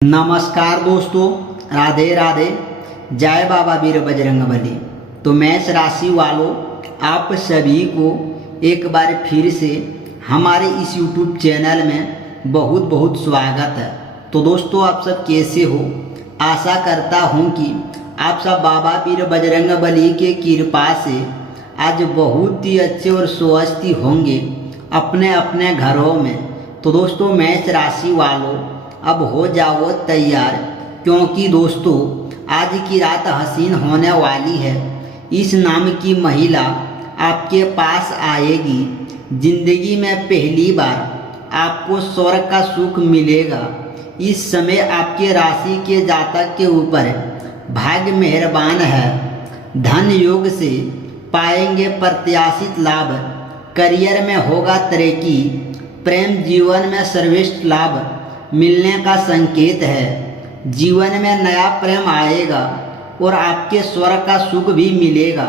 नमस्कार दोस्तों, राधे राधे। जय बाबा वीर बजरंगबली। तो मेष राशि वालों, आप सभी को एक बार फिर से हमारे इस YouTube चैनल में बहुत बहुत स्वागत है। तो दोस्तों, आप सब कैसे हो? आशा करता हूँ कि आप सब बाबा वीर बजरंगबली के कृपा से आज बहुत ही अच्छे और स्वस्थ होंगे अपने अपने घरों में। तो दोस्तों, मेष राशि वालों, अब हो जाओ तैयार, क्योंकि दोस्तों आज की रात हसीन होने वाली है। इस नाम की महिला आपके पास आएगी। जिंदगी में पहली बार आपको स्वर्ग का सुख मिलेगा। इस समय आपके राशि के जातक के ऊपर भाग्य मेहरबान है। धन योग से पाएंगे प्रत्याशित लाभ। करियर में होगा तरक्की। प्रेम जीवन में सर्वश्रेष्ठ लाभ मिलने का संकेत है। जीवन में नया प्रेम आएगा और आपके स्वर्ग का सुख भी मिलेगा।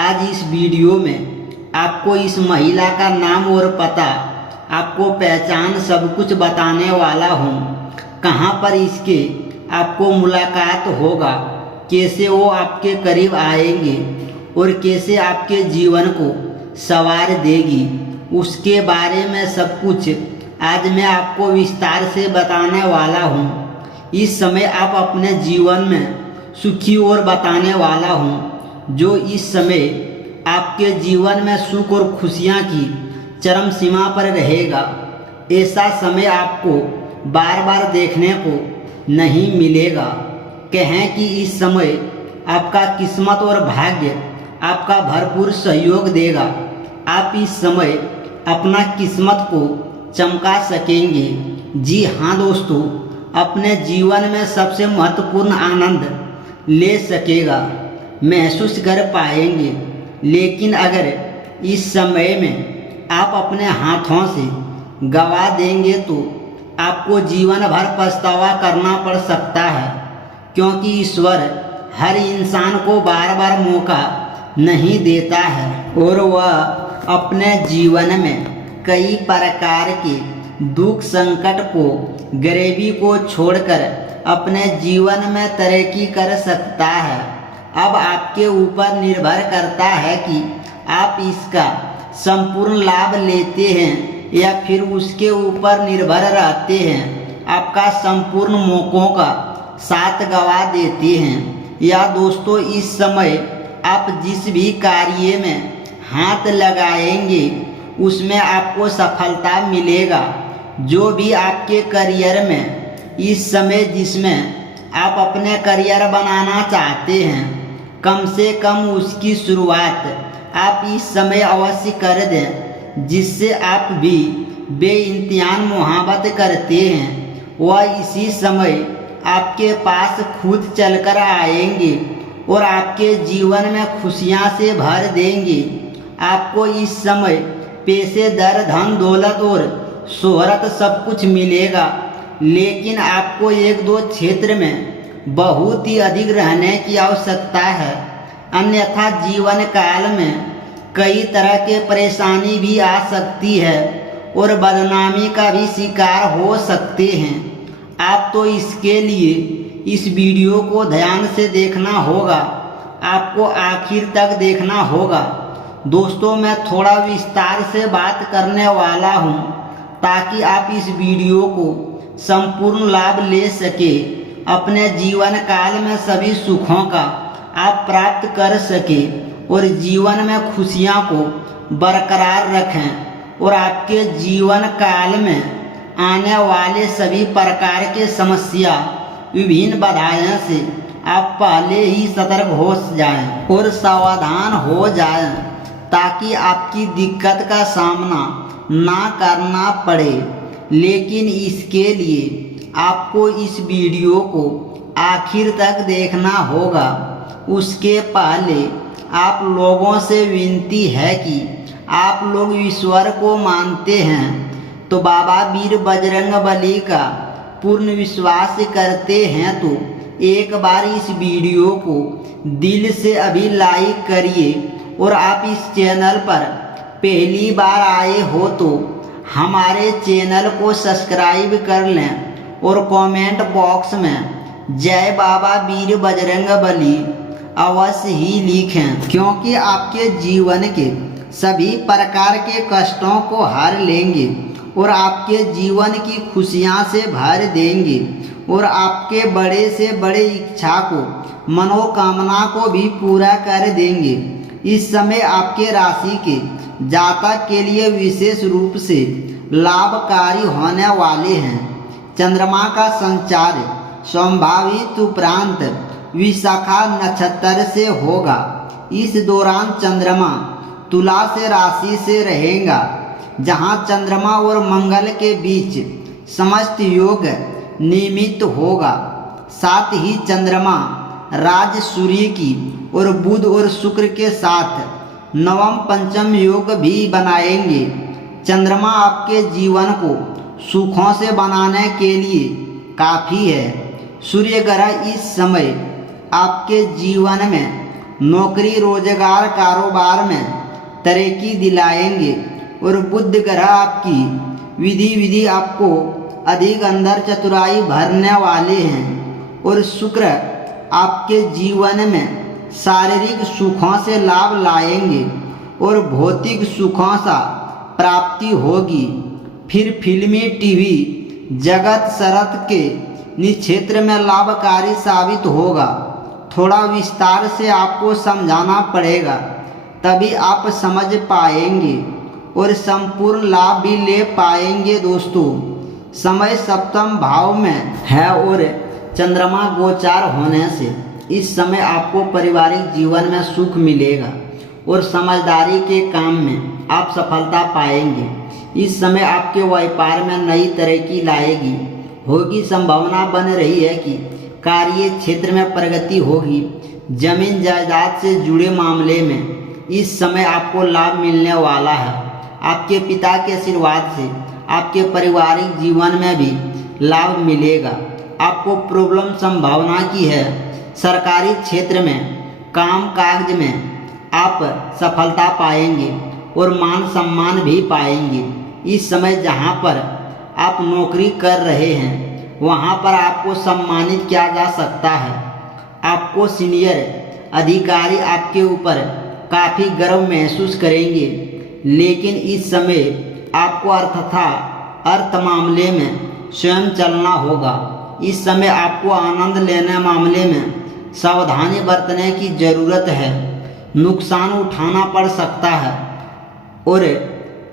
आज इस वीडियो में आपको इस महिला का नाम और पता, आपको पहचान सब कुछ बताने वाला हूँ। कहाँ पर इसके आपको मुलाकात होगा, कैसे वो आपके करीब आएंगे और कैसे आपके जीवन को संवार देगी, उसके बारे में सब कुछ आज मैं आपको विस्तार से बताने वाला हूँ। इस समय आप अपने जीवन में सुखी और बताने वाला हूँ, जो इस समय आपके जीवन में सुख और खुशियाँ की चरम सीमा पर रहेगा। ऐसा समय आपको बार बार देखने को नहीं मिलेगा। कहें कि इस समय आपका किस्मत और भाग्य आपका भरपूर सहयोग देगा। आप इस समय अपना किस्मत को चमका सकेंगे। जी हाँ दोस्तों, अपने जीवन में सबसे महत्वपूर्ण आनंद ले सकेगा, महसूस कर पाएंगे। लेकिन अगर इस समय में आप अपने हाथों से गवा देंगे तो आपको जीवन भर पछतावा करना पड़ सकता है, क्योंकि ईश्वर हर इंसान को बार बार मौका नहीं देता है और वह अपने जीवन में कई प्रकार के दुख संकट को, गरीबी को छोड़कर अपने जीवन में तरक्की कर सकता है। अब आपके ऊपर निर्भर करता है कि आप इसका संपूर्ण लाभ लेते हैं या फिर उसके ऊपर निर्भर रहते हैं, आपका संपूर्ण मौकों का साथ गवा देते हैं। या दोस्तों, इस समय आप जिस भी कार्य में हाथ लगाएंगे उसमें आपको सफलता मिलेगा। जो भी आपके करियर में इस समय जिसमें आप अपने करियर बनाना चाहते हैं, कम से कम उसकी शुरुआत आप इस समय अवश्य कर दें। जिससे आप भी बेइंतहा मोहब्बत करते हैं, वह इसी समय आपके पास खुद चलकर आएंगे और आपके जीवन में खुशियां से भर देंगे। आपको इस समय पैसे, दर, धन, दौलत और शोहरत सब कुछ मिलेगा। लेकिन आपको एक दो क्षेत्र में बहुत ही अधिक रहने की आवश्यकता है, अन्यथा जीवन काल में कई तरह के परेशानी भी आ सकती है और बदनामी का भी शिकार हो सकते हैं। आप तो इसके लिए इस वीडियो को ध्यान से देखना होगा, आपको आखिर तक देखना होगा। दोस्तों, मैं थोड़ा विस्तार से बात करने वाला हूं ताकि आप इस वीडियो को संपूर्ण लाभ ले सके, अपने जीवन काल में सभी सुखों का आप प्राप्त कर सके और जीवन में खुशियां को बरकरार रखें और आपके जीवन काल में आने वाले सभी प्रकार के समस्या, विभिन्न बाधाओं से आप पहले ही सतर्क हो जाएं और सावधान हो जाएं, ताकि आपकी दिक्कत का सामना ना करना पड़े। लेकिन इसके लिए आपको इस वीडियो को आखिर तक देखना होगा। उसके पहले आप लोगों से विनती है कि आप लोग ईश्वर को मानते हैं तो बाबा वीर बजरंगबली का पूर्ण विश्वास करते हैं तो एक बार इस वीडियो को दिल से अभी लाइक करिए। और आप इस चैनल पर पहली बार आए हो तो हमारे चैनल को सब्सक्राइब कर लें और कमेंट बॉक्स में जय बाबा वीर बजरंगबली अवश्य ही लिखें, क्योंकि आपके जीवन के सभी प्रकार के कष्टों को हर लेंगे और आपके जीवन की खुशियां से भर देंगे और आपके बड़े से बड़े इच्छा को, मनोकामना को भी पूरा कर देंगे। इस समय आपके राशि के जातक के लिए विशेष रूप से लाभकारी होने वाले हैं। चंद्रमा का संचार संभावित उपरांत विशाखा नक्षत्र से होगा। इस दौरान चंद्रमा तुला से राशि से रहेगा, जहां चंद्रमा और मंगल के बीच समस्त योग निमित्त होगा। साथ ही चंद्रमा राज सूर्य की और बुध और शुक्र के साथ नवम पंचम योग भी बनाएंगे। चंद्रमा आपके जीवन को सुखों से बनाने के लिए काफ़ी है। सूर्य ग्रह इस समय आपके जीवन में नौकरी, रोजगार, कारोबार में तरक्की दिलाएंगे और बुध ग्रह आपकी विधि आपको अधिक अंदर चतुराई भरने वाले हैं और शुक्र आपके जीवन में शारीरिक सुखों से लाभ लाएंगे और भौतिक सुखों सा प्राप्ति होगी। फिर फिल्मी, टीवी जगत शरत के निज क्षेत्र में लाभकारी साबित होगा। थोड़ा विस्तार से आपको समझाना पड़ेगा, तभी आप समझ पाएंगे और संपूर्ण लाभ भी ले पाएंगे। दोस्तों, समय सप्तम भाव में है और चंद्रमा गोचार होने से इस समय आपको पारिवारिक जीवन में सुख मिलेगा और समझदारी के काम में आप सफलता पाएंगे। इस समय आपके व्यापार में नई तरक्की लाएगी होगी। संभावना बन रही है कि कार्य क्षेत्र में प्रगति होगी। जमीन जायदाद से जुड़े मामले में इस समय आपको लाभ मिलने वाला है। आपके पिता के आशीर्वाद से आपके पारिवारिक जीवन में भी लाभ मिलेगा। आपको प्रॉब्लम संभावना की है। सरकारी क्षेत्र में काम काज में आप सफलता पाएंगे और मान सम्मान भी पाएंगे। इस समय जहां पर आप नौकरी कर रहे हैं वहां पर आपको सम्मानित किया जा सकता है। आपको सीनियर अधिकारी आपके ऊपर काफ़ी गर्व महसूस करेंगे, लेकिन इस समय आपको अर्थ मामले में स्वयं चलना होगा। इस समय आपको आनंद लेने मामले में सावधानी बरतने की ज़रूरत है। नुकसान उठाना पड़ सकता है और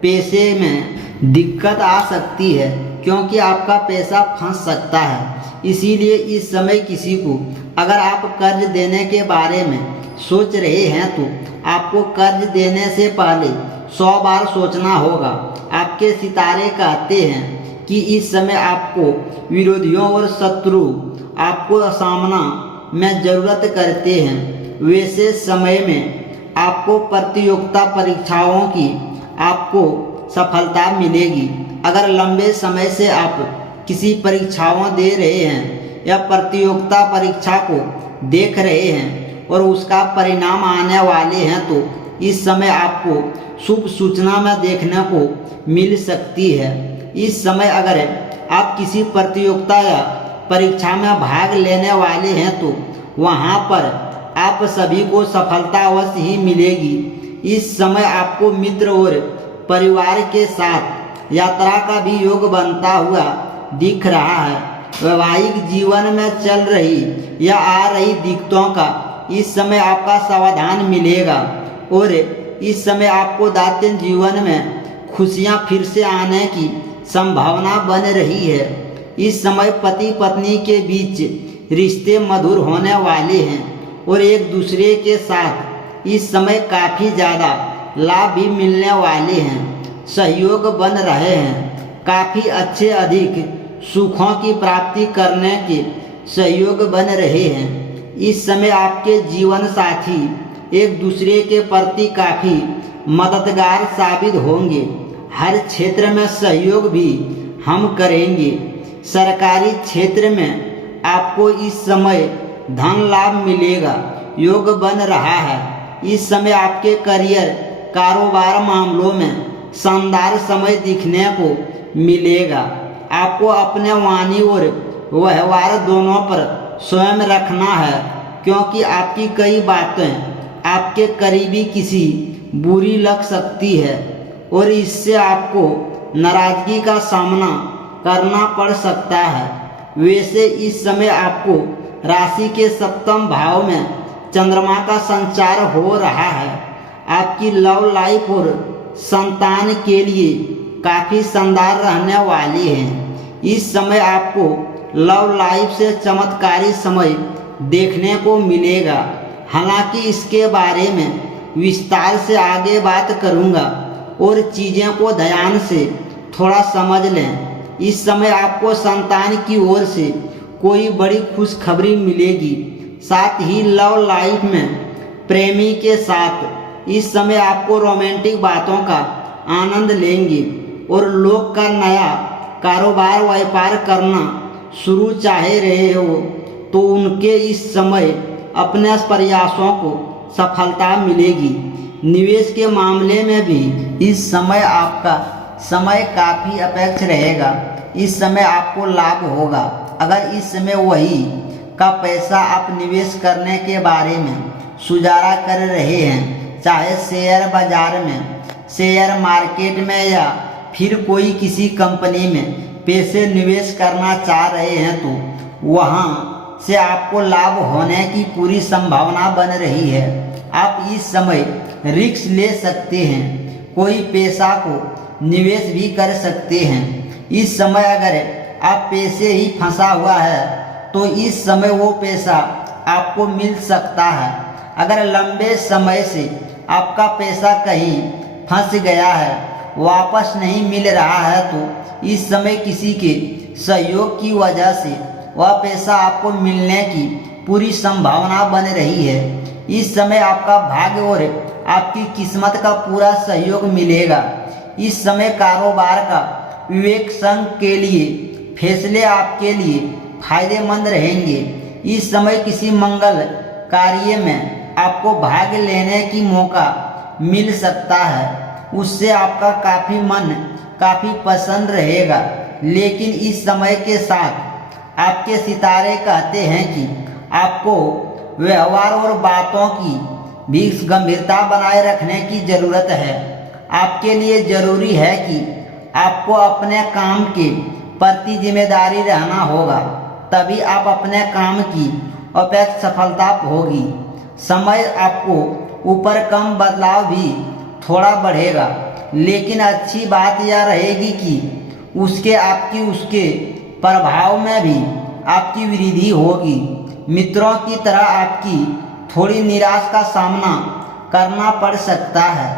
पैसे में दिक्कत आ सकती है, क्योंकि आपका पैसा फंस सकता है। इसीलिए इस समय किसी को अगर आप कर्ज देने के बारे में सोच रहे हैं तो आपको कर्ज देने से पहले 100 बार सोचना होगा। आपके सितारे कहते हैं कि इस समय आपको विरोधियों और शत्रु आपको सामना में ज़रूरत करते हैं। वैसे समय में आपको प्रतियोगिता परीक्षाओं की आपको सफलता मिलेगी। अगर लंबे समय से आप किसी परीक्षाओं दे रहे हैं या प्रतियोगिता परीक्षा को देख रहे हैं और उसका परिणाम आने वाले हैं तो इस समय आपको शुभ सूचना में देखने को मिल सकती है। इस समय अगर आप किसी प्रतियोगिता या परीक्षा में भाग लेने वाले हैं तो वहां पर आप सभी को सफलता अवश्य ही मिलेगी। इस समय आपको मित्र और परिवार के साथ यात्रा का भी योग बनता हुआ दिख रहा है। वैवाहिक जीवन में चल रही या आ रही दिक्कतों का इस समय आपका समाधान मिलेगा और इस समय आपको दाम्पत्य जीवन में खुशियां फिर से आने की संभावना बन रही है। इस समय पति पत्नी के बीच रिश्ते मधुर होने वाले हैं और एक दूसरे के साथ इस समय काफ़ी ज़्यादा लाभ भी मिलने वाले हैं। सहयोग बन रहे हैं। काफ़ी अच्छे अधिक सुखों की प्राप्ति करने के सहयोग बन रहे हैं। इस समय आपके जीवन साथी एक दूसरे के प्रति काफ़ी मददगार साबित होंगे। हर क्षेत्र में सहयोग भी हम करेंगे। सरकारी क्षेत्र में आपको इस समय धन लाभ मिलेगा। योग बन रहा है। इस समय आपके करियर कारोबार मामलों में शानदार समय दिखने को मिलेगा। आपको अपने वाणी और व्यवहार दोनों पर स्वयं रखना है, क्योंकि आपकी कई बातें आपके करीबी किसी बुरी लग सकती है और इससे आपको नाराजगी का सामना करना पड़ सकता है। वैसे इस समय आपको राशि के सप्तम भाव में चंद्रमा का संचार हो रहा है। आपकी लव लाइफ और संतान के लिए काफ़ी शानदार रहने वाली है। इस समय आपको लव लाइफ से चमत्कारी समय देखने को मिलेगा। हालांकि इसके बारे में विस्तार से आगे बात करूंगा और चीज़ें को ध्यान से थोड़ा समझ लें। इस समय आपको संतान की ओर से कोई बड़ी खुशखबरी मिलेगी। साथ ही लव लाइफ में प्रेमी के साथ इस समय आपको रोमांटिक बातों का आनंद लेंगे और लोग का नया कारोबार व्यापार करना शुरू चाहे रहे हो तो उनके इस समय अपने प्रयासों को सफलता मिलेगी। निवेश के मामले में भी इस समय आपका समय काफ़ी अपेक्ष रहेगा। इस समय आपको लाभ होगा। अगर इस समय वही का पैसा आप निवेश करने के बारे में सुझाव कर रहे हैं, चाहे शेयर बाजार में, शेयर मार्केट में या फिर कोई किसी कंपनी में पैसे निवेश करना चाह रहे हैं, तो वहाँ से आपको लाभ होने की पूरी संभावना बन रही है। आप इस समय रिस्क ले सकते हैं, कोई पैसा को निवेश भी कर सकते हैं। इस समय अगर आप पैसे ही फंसा हुआ है तो इस समय वो पैसा आपको मिल सकता है। अगर लंबे समय से आपका पैसा कहीं फंस गया है, वापस नहीं मिल रहा है, तो इस समय किसी के सहयोग की वजह से वह पैसा आपको मिलने की पूरी संभावना बन रही है। इस समय आपका भाग्य और आपकी किस्मत का पूरा सहयोग मिलेगा। इस समय कारोबार का विवेक संघ के लिए फैसले आपके लिए फायदेमंद रहेंगे। इस समय किसी मंगल कार्य में आपको भाग लेने की मौका मिल सकता है, उससे आपका काफ़ी मन काफ़ी पसंद रहेगा। लेकिन इस समय के साथ आपके सितारे कहते हैं कि आपको व्यवहार और बातों की भी गंभीरता बनाए रखने की ज़रूरत है। आपके लिए ज़रूरी है कि आपको अपने काम के प्रति जिम्मेदारी रहना होगा, तभी आप अपने काम की अपेक्षा सफलता होगी। समय आपको ऊपर कम बदलाव भी थोड़ा बढ़ेगा, लेकिन अच्छी बात यह रहेगी कि उसके प्रभाव में भी आपकी वृद्धि होगी। मित्रों की तरह आपकी थोड़ी निराश का सामना करना पड़ सकता है,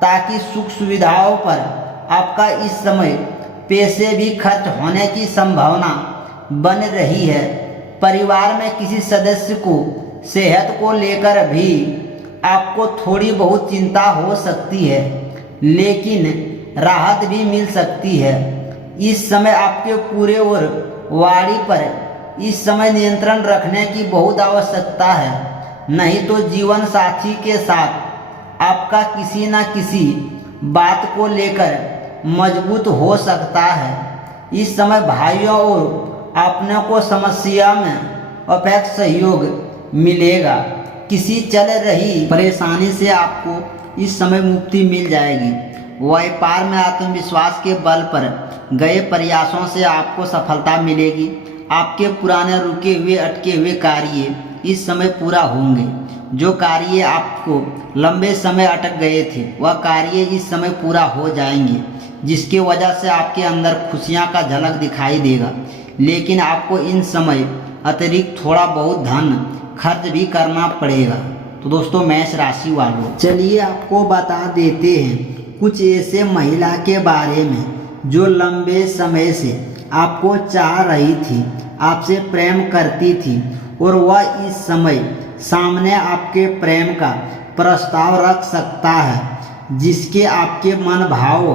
ताकि सुख सुविधाओं पर आपका इस समय पैसे भी खर्च होने की संभावना बन रही है। परिवार में किसी सदस्य को सेहत को लेकर भी आपको थोड़ी बहुत चिंता हो सकती है, लेकिन राहत भी मिल सकती है। इस समय आपके पूरे और वाणी पर इस समय नियंत्रण रखने की बहुत आवश्यकता है, नहीं तो जीवन साथी के साथ आपका किसी न किसी बात को लेकर मजबूत हो सकता है। इस समय भाइयों और अपनों को समस्या में अपेक्ष सहयोग मिलेगा। किसी चल रही परेशानी से आपको इस समय मुक्ति मिल जाएगी। व्यापार में आत्मविश्वास के बल पर गए प्रयासों से आपको सफलता मिलेगी। आपके पुराने रुके हुए अटके हुए कार्य इस समय पूरा होंगे। जो कार्य आपको लंबे समय अटक गए थे, वह कार्य इस समय पूरा हो जाएंगे, जिसकी वजह से आपके अंदर खुशियां का झलक दिखाई देगा। लेकिन आपको इन समय अतिरिक्त थोड़ा बहुत धन खर्च भी करना पड़ेगा। तो दोस्तों, मेष राशि वालों, चलिए आपको बता देते हैं कुछ ऐसे महिला के बारे में जो लंबे समय से आपको चाह रही थी, आपसे प्रेम करती थी और वह इस समय सामने आपके प्रेम का प्रस्ताव रख सकता है, जिसके आपके मन भाव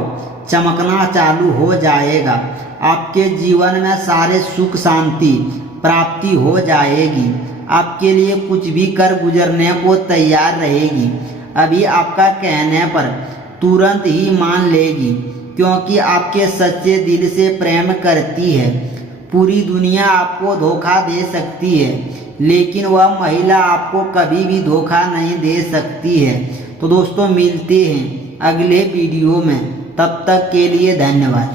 चमकना चालू हो जाएगा। आपके जीवन में सारे सुख शांति प्राप्ति हो जाएगी। आपके लिए कुछ भी कर गुजरने को तैयार रहेगी। अभी आपका कहने पर तुरंत ही मान लेगी, क्योंकि आपके सच्चे दिल से प्रेम करती है। पूरी दुनिया आपको धोखा दे सकती है, लेकिन वह महिला आपको कभी भी धोखा नहीं दे सकती है। तो दोस्तों मिलते हैं अगले वीडियो में, तब तक के लिए धन्यवाद।